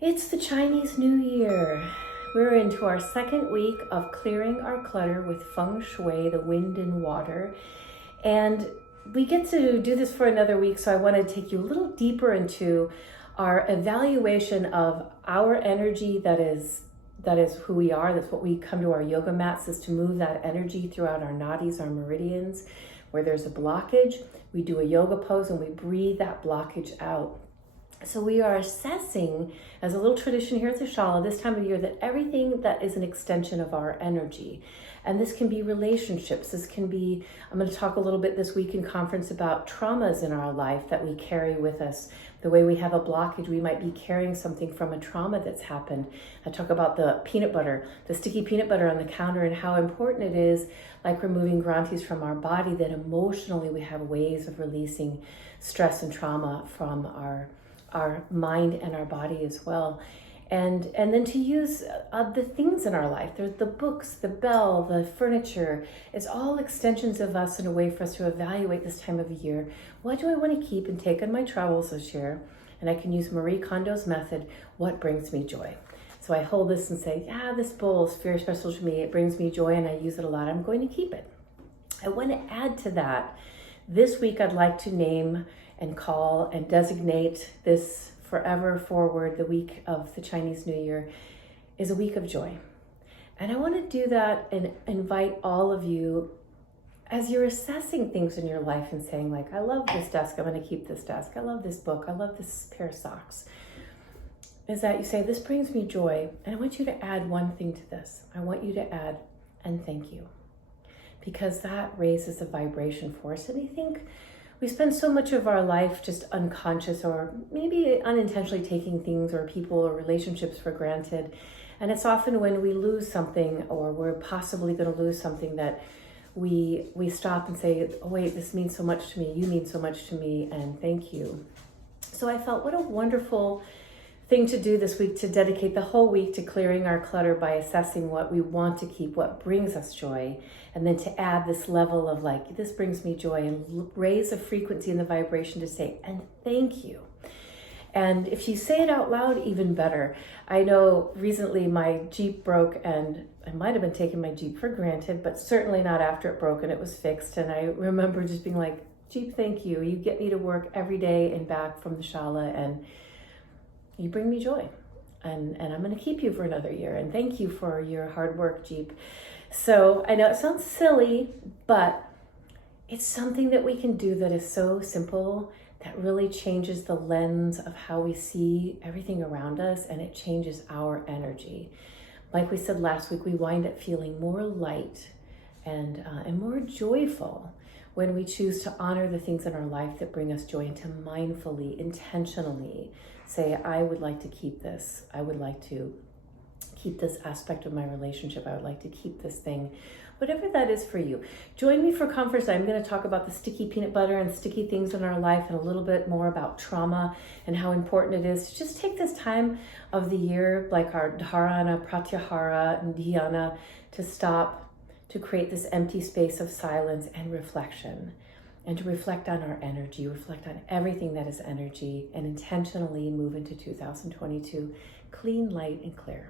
It's the Chinese New Year. We're into our second week of clearing our clutter with feng shui, the wind and water. And we get to do this for another week, so I want to take you a little deeper into our evaluation of our energy that is who we are. That's what we come to our yoga mats, is to move that energy throughout our nadis, our meridians. Where there's a blockage, we do a yoga pose and we breathe that blockage out. So we are assessing, as a little tradition here at the Shala, this time of year, that everything that is an extension of our energy. And this can be relationships. This can be, I'm going to talk a little bit this week in conference about traumas in our life that we carry with us. The way we have a blockage, we might be carrying something from a trauma that's happened. I talk about the peanut butter, the sticky peanut butter on the counter, and how important it is, like removing granthis from our body, that emotionally we have ways of releasing stress and trauma from our mind and our body as well. And then to use the things in our life. There's the books, the bell, the furniture. It's all extensions of us and a way for us to evaluate this time of year. What do I want to keep and take on my travels this year? And I can use Marie Kondo's method, what brings me joy? So I hold this and say, yeah, this bowl is very special to me. It brings me joy and I use it a lot. I'm going to keep it. I want to add to that. This week I'd like to name and call and designate this forever forward, the week of the Chinese New Year, is a week of joy. And I want to do that and invite all of you, as you're assessing things in your life and saying, like, I love this desk, I'm going to keep this desk. I love this book, I love this pair of socks. Is that you say, this brings me joy. And I want you to add one thing to this. I want you to add, and thank you. Because that raises the vibration for us. And I think we spend so much of our life just unconscious or maybe unintentionally taking things or people or relationships for granted. And it's often when we lose something or we're possibly going to lose something that we stop and say, oh wait, this means so much to me, you mean so much to me, and thank you. So I felt what a wonderful thing to do this week, to dedicate the whole week to clearing our clutter by assessing what we want to keep, what brings us joy, and then to add this level of like, this brings me joy, and raise the frequency and the vibration to say, and thank you. And if you say it out loud, even better. I know recently my Jeep broke, and I might have been taking my Jeep for granted, but certainly not after it broke and it was fixed. And I remember just being like, Jeep, thank you. You get me to work every day and back from the Shala, and you bring me joy, and I'm going to keep you for another year. And thank you for your hard work, Jeep. So I know it sounds silly, but it's something that we can do that is so simple that really changes the lens of how we see everything around us, and it changes our energy. Like we said last week, we wind up feeling more light and more joyful when we choose to honor the things in our life that bring us joy, and to mindfully, intentionally say, I would like to keep this. I would like to keep this aspect of my relationship. I would like to keep this thing, whatever that is for you. Join me for conference. I'm going to talk about the sticky peanut butter and sticky things in our life, and a little bit more about trauma and how important it is to just take this time of the year, like our dharana, pratyahara, and dhyana, to stop, to create this empty space of silence and reflection, and to reflect on our energy, reflect on everything that is energy, and intentionally move into 2022 clean, light, and clear.